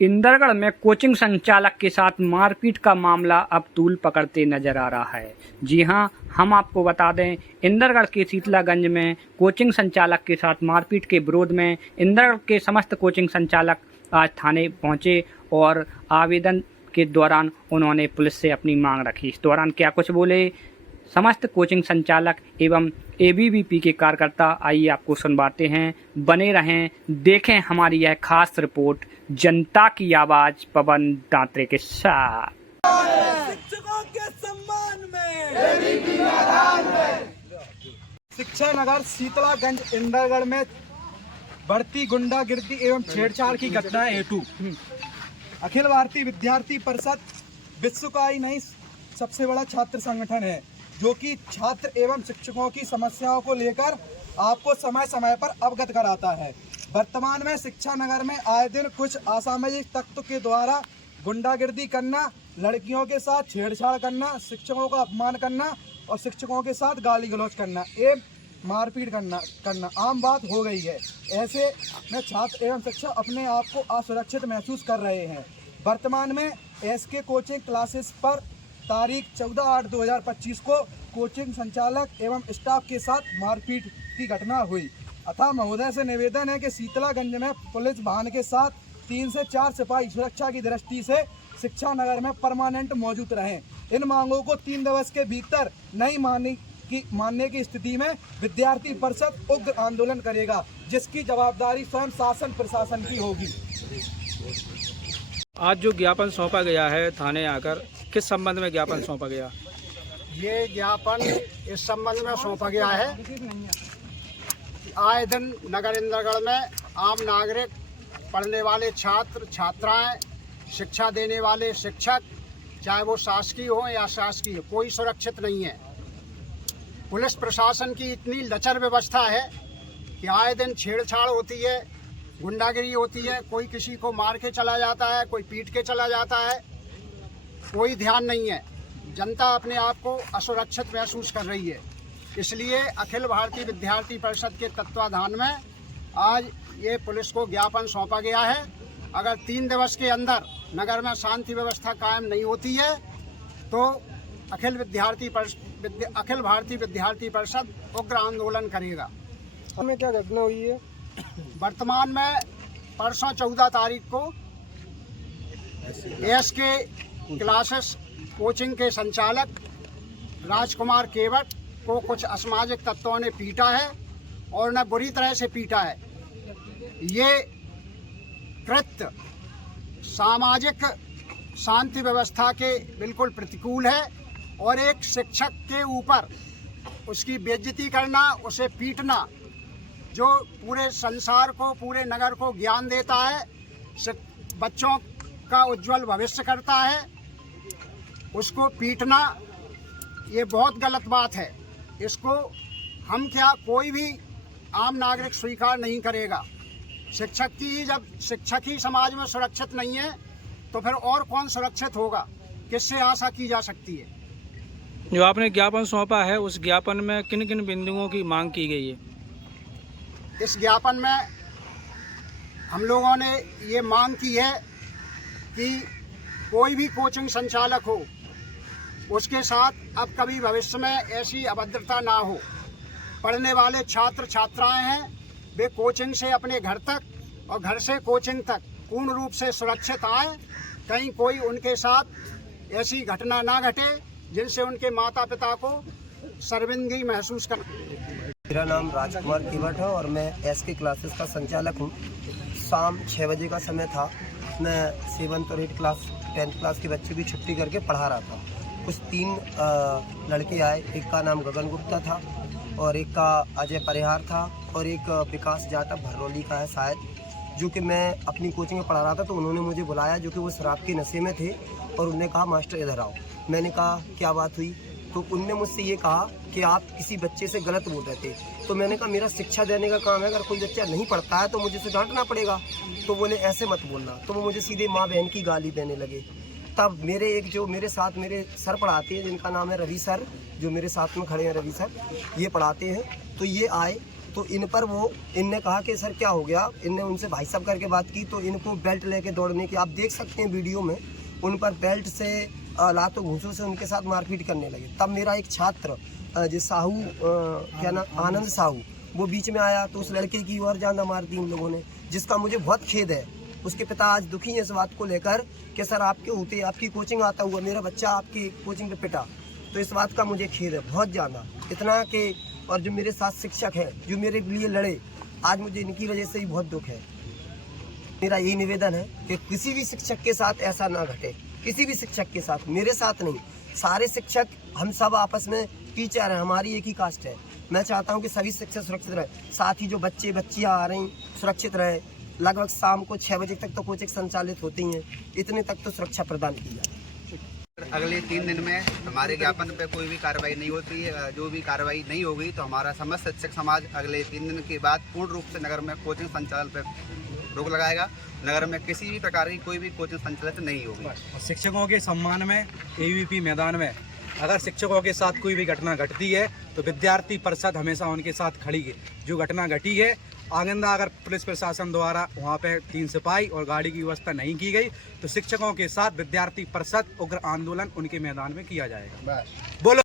इंदरगढ़ में कोचिंग संचालक के साथ मारपीट का मामला अब तूल पकड़ते नजर आ रहा है। जी हां, हम आपको बता दें, इंदरगढ़ के शीतलागंज में कोचिंग संचालक के साथ मारपीट के विरोध में इंदरगढ़ के समस्त कोचिंग संचालक आज थाने पहुंचे और आवेदन के दौरान उन्होंने पुलिस से अपनी मांग रखी। इस दौरान क्या कुछ बोले समस्त कोचिंग संचालक एवं एबीवीपी के कार्यकर्ता, आइए आपको सुनवाते हैं। बने रहें, देखें हमारी यह खास रिपोर्ट जनता की आवाज पवन दांत्रे के साथ। शिक्षकों के सम्मान में शिक्षा नगर शीतलागंज इंदरगढ़ में बढ़ती गुंडागिर्दी एवं छेड़छाड़ की घटनाएं हेतु अखिल भारतीय विद्यार्थी परिषद विश्व का ही नहीं सबसे बड़ा छात्र संगठन है, जो कि छात्र एवं शिक्षकों की समस्याओं को लेकर आपको समय समय पर अवगत कराता है। वर्तमान में शिक्षा नगर में आए दिन कुछ असामाजिक तत्व के द्वारा गुंडागिर्दी करना, लड़कियों के साथ छेड़छाड़ करना, शिक्षकों का अपमान करना और शिक्षकों के साथ गाली गलौज करना एवं मारपीट करना आम बात हो गई है। ऐसे में छात्र एवं शिक्षक अपने आप को असुरक्षित महसूस कर रहे हैं। वर्तमान में एसके कोचिंग क्लासेस पर तारीख 14/8/2025 को कोचिंग संचालक एवं स्टाफ के साथ मारपीट की घटना हुई। अतः महोदय से निवेदन है कि शीतलागंज में पुलिस वाहन के साथ 3 से 4 सिपाही सुरक्षा की दृष्टि से शिक्षा नगर में परमानेंट मौजूद रहें। इन मांगों को 3 दिवस के भीतर नहीं मानने की स्थिति में विद्यार्थी परिषद उग्र आंदोलन करेगा, जिसकी जवाबदारी स्वयं शासन प्रशासन की होगी। आज जो ज्ञापन सौंपा गया है थाने आकर, किस संबंध में ज्ञापन सौंपा गया? ये ज्ञापन इस संबंध में सौंपा गया है, आए दिन नगर इंदरगढ़ में आम नागरिक, पढ़ने वाले छात्र छात्राएं, शिक्षा देने वाले शिक्षक, चाहे वो शासकीय हो या अशासकीय, कोई सुरक्षित नहीं है। पुलिस प्रशासन की इतनी लचर व्यवस्था है कि आए दिन छेड़छाड़ होती है, गुंडागिरी होती है, कोई किसी को मार के चला जाता है, कोई पीट के चला जाता है, कोई ध्यान नहीं है। जनता अपने आप को असुरक्षित महसूस कर रही है। इसलिए अखिल भारतीय विद्यार्थी परिषद के तत्वाधान में आज ये पुलिस को ज्ञापन सौंपा गया है। अगर 3 दिवस के अंदर नगर में शांति व्यवस्था कायम नहीं होती है तो अखिल भारतीय विद्यार्थी परिषद उग्र आंदोलन करेगा। हमें क्या घटना हुई है? वर्तमान में परसों 14 तारीख को एसके क्लासेस कोचिंग के संचालक राजकुमार केवट को कुछ असामाजिक तत्वों ने पीटा है और उन्हें बुरी तरह से पीटा है। ये कृत्य सामाजिक शांति व्यवस्था के बिल्कुल प्रतिकूल है और एक शिक्षक के ऊपर उसकी बेइज्जती करना, उसे पीटना, जो पूरे संसार को, पूरे नगर को ज्ञान देता है, बच्चों का उज्जवल भविष्य करता है, उसको पीटना ये बहुत गलत बात है। इसको हम क्या, कोई भी आम नागरिक स्वीकार नहीं करेगा। जब शिक्षक ही समाज में सुरक्षित नहीं है तो फिर और कौन सुरक्षित होगा? किससे आशा की जा सकती है? जो आपने ज्ञापन सौंपा है, उस ज्ञापन में किन किन बिंदुओं की मांग की गई है? इस ज्ञापन में हम लोगों ने ये मांग की है कि कोई भी कोचिंग संचालक हो, उसके साथ अब कभी भविष्य में ऐसी अभद्रता ना हो। पढ़ने वाले छात्र छात्राएं हैं, वे कोचिंग से अपने घर तक और घर से कोचिंग तक पूर्ण रूप से सुरक्षित आए। कहीं कोई उनके साथ ऐसी घटना ना घटे जिनसे उनके माता पिता को शर्मिंदगी महसूस कर। मेरा नाम राजकुमार केवट है और मैं एसके क्लासेस का संचालक हूँ। शाम 6 बजे का समय था। मैं 7th और 8th क्लास 10th क्लास के बच्चों की छुट्टी करके पढ़ा रहा था। कुछ 3 लड़के आए, एक का नाम गगन गुप्ता था और एक का अजय परिहार था और एक विकास जाटव भरनौली का है शायद, जो कि मैं अपनी कोचिंग में पढ़ा रहा था। तो उन्होंने मुझे बुलाया, जो कि वो शराब के नशे में थे, और उन्होंने कहा मास्टर इधर आओ। मैंने कहा क्या बात हुई? तो उनने मुझसे ये कहा कि आप किसी बच्चे से गलत बोल रहे थे। तो मैंने कहा मेरा शिक्षा देने का काम है, अगर कोई बच्चा नहीं पढ़ता है तो मुझे उसे डांटना पड़ेगा। तो बोले ऐसे मत बोलना। तो वो मुझे सीधे माँ बहन की गाली देने लगे। तब मेरे साथ मेरे सर पढ़ाते हैं, जिनका नाम है रवि सर, जो मेरे साथ में खड़े हैं रवि सर, ये पढ़ाते हैं। तो ये आए, तो इन पर इनने कहा कि सर क्या हो गया, इनने उनसे भाई साहब करके बात की तो इनको बेल्ट लेके दौड़ने की, आप देख सकते हैं वीडियो में, उन पर बेल्ट से लातों घूंसों से उनके साथ मारपीट करने लगे। तब मेरा एक छात्र जो साहू क्या नाम, आनंद साहू, वो बीच में आया तो उस लड़के की और जान मार दी इन लोगों ने, जिसका मुझे बहुत खेद है। उसके पिता आज दुखी हैं इस बात को लेकर कि सर आपके होते आपकी कोचिंग आता हुआ मेरा बच्चा आपकी कोचिंग पे पिटा, तो इस बात का मुझे खेद है बहुत ज़्यादा। इतना कि और जो मेरे साथ शिक्षक हैं जो मेरे लिए लड़े, आज मुझे इनकी वजह से ही बहुत दुख है। मेरा यही निवेदन है कि किसी भी शिक्षक के साथ ऐसा ना घटे, किसी भी शिक्षक के साथ, मेरे साथ नहीं, सारे शिक्षक हम सब आपस में टीचर हैं, हमारी एक ही कास्ट है। मैं चाहता हूं कि सभी शिक्षक सुरक्षित रहे, साथ ही जो बच्चे बच्चियां आ रही सुरक्षित रहे। लगभग शाम को 6 बजे तक तो कोचिंग संचालित होती हैं, इतने तक तो सुरक्षा प्रदान की जाए। अगले 3 दिन में हमारे ज्ञापन पे कोई भी कार्रवाई नहीं होती है। जो भी कार्रवाई नहीं होगी तो हमारा समस्त शिक्षक समाज अगले 3 दिन के बाद पूर्ण रूप से नगर में कोचिंग संचालन पे रोक लगाएगा। नगर में किसी भी प्रकार की कोई भी कोचिंग संचालित नहीं होगी। और शिक्षकों के सम्मान में एबीवीपी मैदान में अगर शिक्षकों के साथ कोई भी घटना घटती है तो विद्यार्थी परिषद हमेशा उनके साथ खड़ी है। जो घटना घटी है आगंदा अगर पुलिस प्रशासन द्वारा वहाँ पे 3 सिपाही और गाड़ी की व्यवस्था नहीं की गई तो शिक्षकों के साथ विद्यार्थी परिषद उग्र आंदोलन उनके मैदान में किया जाएगा। बोलो।